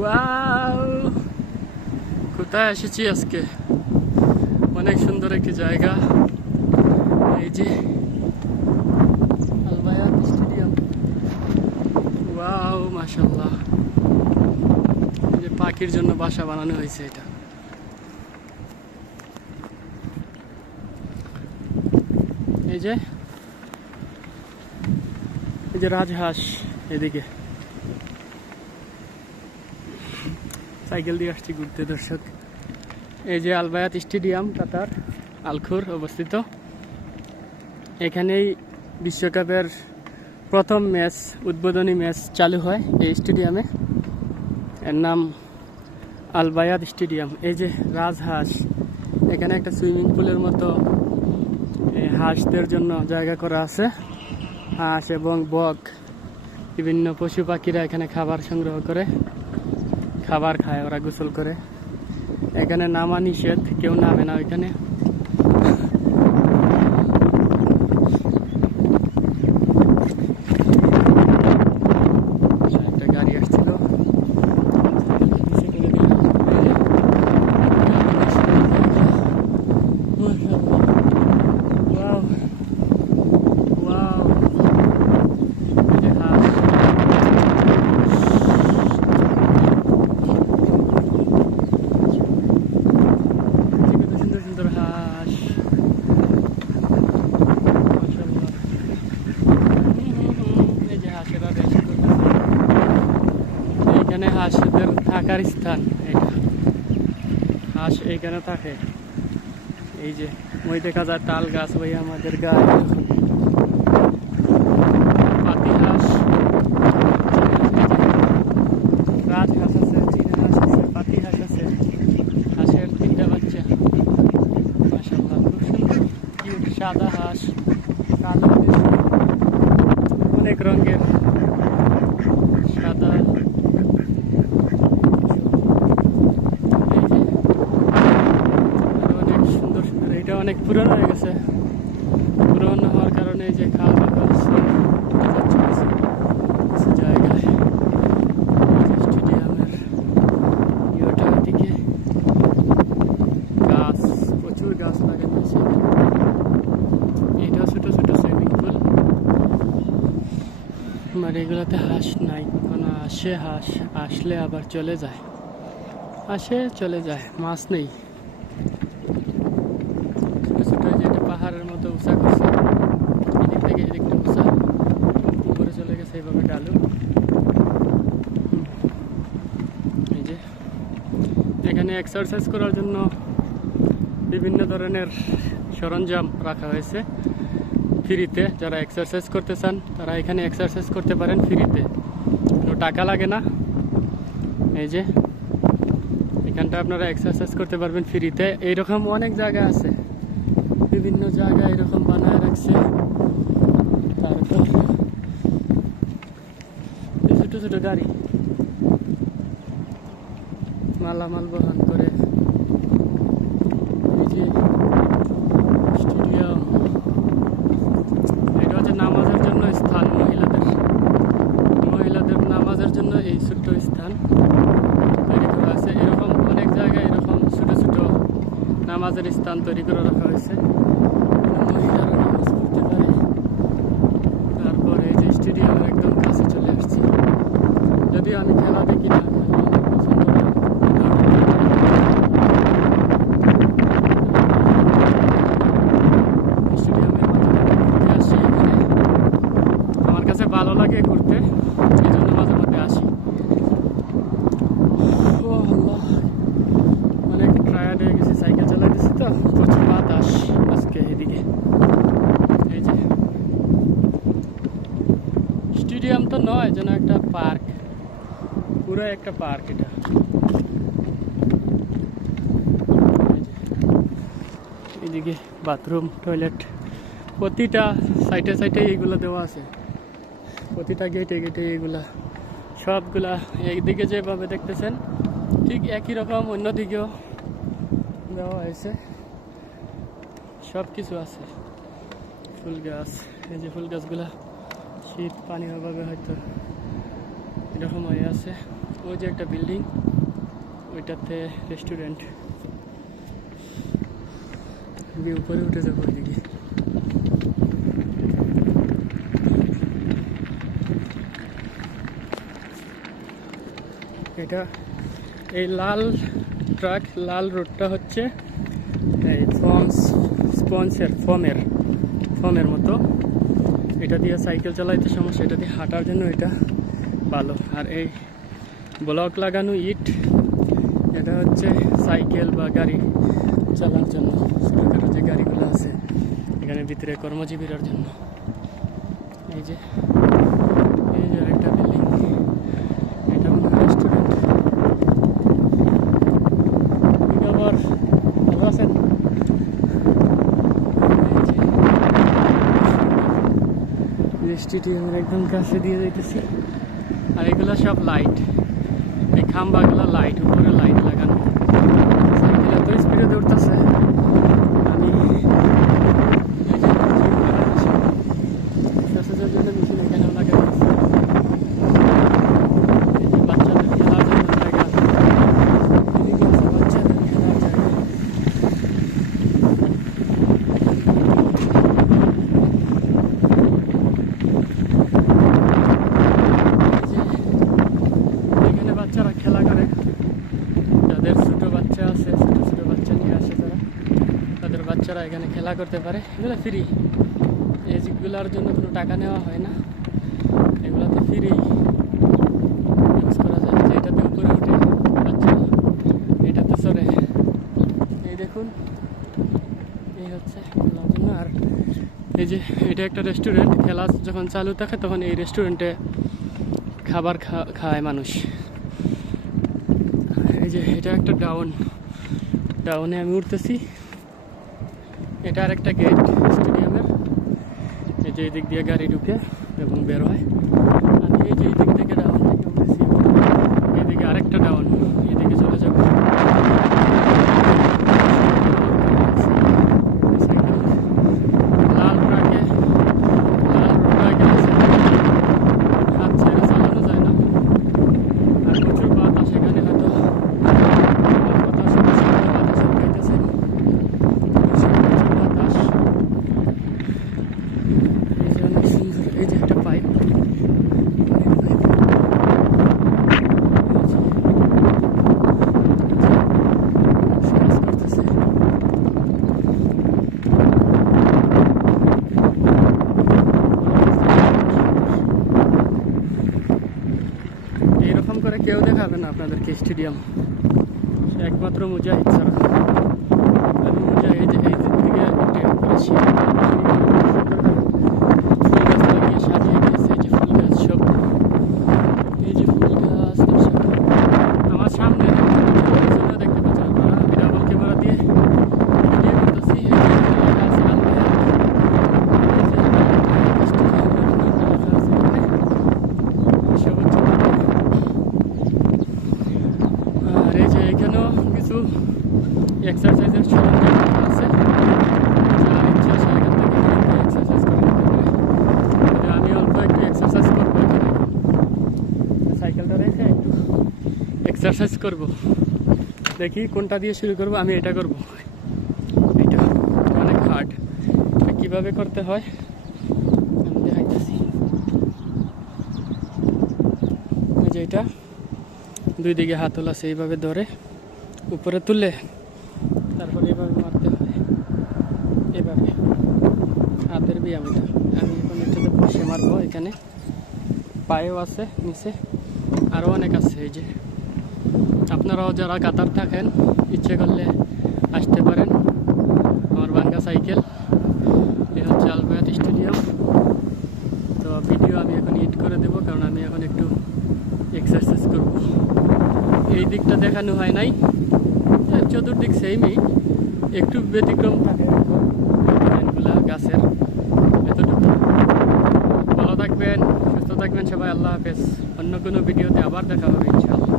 Wow, কোথায় এসেছি আজকে? অনেক সুন্দর একটি জায়গা। এই যে আল বায়াত স্টেডিয়াম। ওয়াও, মাশাআল্লাহ। এই যে পাখির জন্য বাসা বানানো হয়েছে এটা। এই যে রাজহাঁস এদিকে। সাইকেল দিয়ে আসছি ঘুরতে দর্শক। এই যে আল বায়াত স্টেডিয়াম, কাতার আলখুর অবস্থিত। এখানেই বিশ্বকাপের প্রথম ম্যাচ, উদ্বোধনী ম্যাচ চালু হয় এই স্টেডিয়ামে। এর নাম আল বায়াত স্টেডিয়াম। এই যে রাজহাঁস, এখানে একটা সুইমিং পুলের মতো হাঁসদের জন্য জায়গা করা আছে। হাঁস এবং বক, বিভিন্ন পশু পাখিরা এখানে খাবার সংগ্রহ করে খাবার খায়, ওরা গোসল করে। এখানে নামা নিষেধ, কেউ নামে না ওইখানে। একটা গাড়ি আসছিল, এখানে হাঁসদের থাকার স্থান। এটা হাঁস এইখানে থাকে। এই যে ওই দেখা যায় তাল গাছ, ভাই আমাদের গায়ে পাতি হাঁস, রাজহাঁস আছে, চীনা হাঁস আছে, পাতি হাঁস আছে। হাঁসের 3টা বাচ্চা, মাশাআল্লাহ, খুব সুন্দর কিউট। সাদা হাঁস, কালো, অনেক রঙের সাদা। এটা অনেক পুরানো হয়ে গেছে। পুরানো হওয়ার কারণে এই যে খাল জায়গায় স্টেডিয়ামের ইয়েটার দিকে গাছ, প্রচুর গাছ লাগানো আছে। এটা ছোট ছোট সুইমিং পুল। মানে এগুলোতে হাঁস নাই, কোনো আসে হাঁস, আসলে আবার চলে যায়, আসে চলে যায়, মাছ নেই। পাহাড়ের মতো উঁচা করছে, এদিক থেকে এদিকটা উঁচা, উপরে চলে গেছে এইভাবে ডালু। এই যে এখানে এক্সারসাইজ করার জন্য বিভিন্ন ধরনের সরঞ্জাম রাখা হয়েছে ফ্রিতে। যারা এক্সারসাইজ করতে চান তারা এখানে এক্সারসাইজ করতে পারেন ফ্রিতে, কোনো টাকা লাগে না। এই যে এখানটা আপনারা এক্সারসাইজ করতে পারবেন ফ্রিতে। এইরকম অনেক জায়গা আছে, বিভিন্ন জায়গায় এরকম বানায় রাখছে। তারপর ছোট ছোট গাড়ি মালামাল বহন করে। এই যে স্টেডিয়াম, এটা হচ্ছে নামাজের জন্য স্থান, মহিলাদের নামাজের জন্য এই ছোট্ট স্থান তৈরি করা আছে। এরকম অনেক জায়গায় এরকম ছোট ছোট নামাজের স্থান তৈরি করে রাখা হয়েছে, মহিলারা নামাজ পড়তে পারে। তারপর এই যে স্টেডিয়ামের একদম কাছে চলে আসছি। যদিও আমি খেলা দেখি না, স্টেডিয়ামের ঘুরতে আসি এখানে, আমার কাছে ভালো লাগে ঘুরতে, এই জন্য মাঝে মধ্যে আসি। ও আল্লাহ, অনেক টায়ার্ড হয়ে গেছি, সাইকেল চালাইতেছি তো, প্রচুর বাতাস আজকে এদিকে। এই যে স্টেডিয়াম তো নয়, যেন একটা পার্ক, পুরো একটা পার্ক এটা। এদিকে বাথরুম, টয়লেট, প্রতিটা সাইডে সাইডে এইগুলো দেওয়া আছে, প্রতিটা গেটে গেটে এইগুলা সবগুলা। একদিকে যেভাবে দেখতেছেন ঠিক একই রকম অন্যদিকেও দেওয়া হয়েছে, সব কিছু আছে। ফুল গাছ, এই যে ফুল গাছগুলা শীত পানির অভাবে হয়তো এরকম হয়ে আছে। ওই যে একটা বিল্ডিং, ওইটাতে রেস্টুরেন্ট। আমি উপরে উঠে যাবো ওইদিকে। এটা এই লাল ট্রাক, লাল রোডটা হচ্ছে এই ফর্মের মতো। এটা দিয়ে সাইকেল চালাইতে সমস্যা, এটা দিয়ে হাঁটার জন্য এটা ভালো। আর এই ব্লক লাগানো ইট, এটা হচ্ছে সাইকেল বা গাড়ি চালার জন্য, ছোটোখাটো যে গাড়িগুলো আছে এখানে ভিতরে কর্মজীবীর জন্য। এই যে আরেকটা বিল্ডিং, এটা মনে হয় রেস্টুরেন্ট। আবার ভালো আছেন? স্টেডিয়ামের একদম কাছে দিয়ে যাইতেছি। আর এগুলো সব লাইট, এই খাম্বাগুলো লাইট, উপরে লাইট লাগানো। সাইকেল এত স্পিডে দৌড়তেছে, আমি এক্সারসাইজের জন্য মেশিন এখানেও লাগাই দিয়েছি। এই যে বাচ্চাদের খেলার জন্য জায়গা, এদিকে আছে বাচ্চাদের খেলার জায়গা। বাচ্চারা খেলা করে, যাদের ছোটো বাচ্চা আছে, ছোটো বাচ্চা নিয়ে আসে যারা, তাদের বাচ্চারা এখানে খেলা করতে পারে। এগুলো ফ্রি, এই যেগুলোর জন্য কোনো টাকা নেওয়া হয় না, এগুলোতে ফ্রি ইউজ করা যায়। যে এটাতে উপরে উঠে বাচ্চা এটাতে চড়ে, এই দেখুন, এই হচ্ছে খেলার জন্য। আর এই যে এটা একটা রেস্টুরেন্ট, খেলা যখন চালু থাকে তখন এই রেস্টুরেন্টে খাবার খায় মানুষ। এই যে এটা একটা ডাউনে আমি উঠতেছি। এটা আর একটা গেট স্টেডিয়ামের। এই যে এই দিক দিয়ে গাড়ি ঢুকে এবং বের হয়। আমি এই যে এই দিক থেকে ডাউন থেকে উঠেছি, এইদিকে আরেকটা ডাউন, এদিকে চলে যাবো। লাল ট্রাকে হাত ছেড়ে চালানো যায় না, আর প্রচুর বাতাস এখানে, হয়তো এই যে একটা পাইপ, এইরকম করে কেউ দেখাবে না আপনাদেরকে স্টেডিয়াম, একমাত্র মুজাহিদ ছাড়া। আমি মুজাহিদ এই দিকে করেছি, ফুল গাছ লাগিয়ে সাজিয়ে দিয়েছে। এই যে ফুল গাছ সব, এই যে ফুল গাছ দর্শক আমার সামনে দেখতে পাচ্ছেন আপনারা। আমি ডাবল ক্যামেরা দিয়ে ভিডিও করতেছি। আর এই যে এখানেও কিছু এক্সারসাইজের সরঞ্জাম আছে, যারা ইচ্ছা সে এখান থেকে এক্সারসাইজ করে নিতে পারে। আমি অল্প একটু এক্সারসাইজ করবো এখানে, সাইকেলটা রেখে একটু এক্সারসাইজ করব। দেখি কোনটা দিয়ে শুরু করব। আমি এটা করব, এটা অনেক হার্ড, কীভাবে করতে হয় আমি দেখাইতেছি। এই যে এটা দুই দিকে হাতল আছে, এইভাবে ধরে উপরে তুলে তারপরে এভাবে মারতে হয়, এভাবে হাতের ব্যায়াম এটা। আমি এখন এটাতে বসে মারবো। এখানে পায়েও আছে, নিচে আরও অনেক আছে। এই যে আপনারাও যারা কাতার থাকেন ইচ্ছে করলে আসতে পারেন। আমার ভাঙ্গা সাইকেল, এ হচ্ছে আল বায়াত স্টেডিয়াম। তো ভিডিও আমি এখন এডিট করে দেবো, কারণ আমি এখন একটু এক্সারসাইজ করব। এই দিকটা দেখানো হয় নাই, চতুর্দিক সেমই, একটু ব্যতিক্রম থাকে লাইনগুলা গাছের। এতটুকু। ভালো থাকবেন, সুস্থ থাকবেন সবাই। আল্লাহ হাফেজ। অন্য কোনো ভিডিওতে আবার দেখা হবে ইনশাআল্লাহ।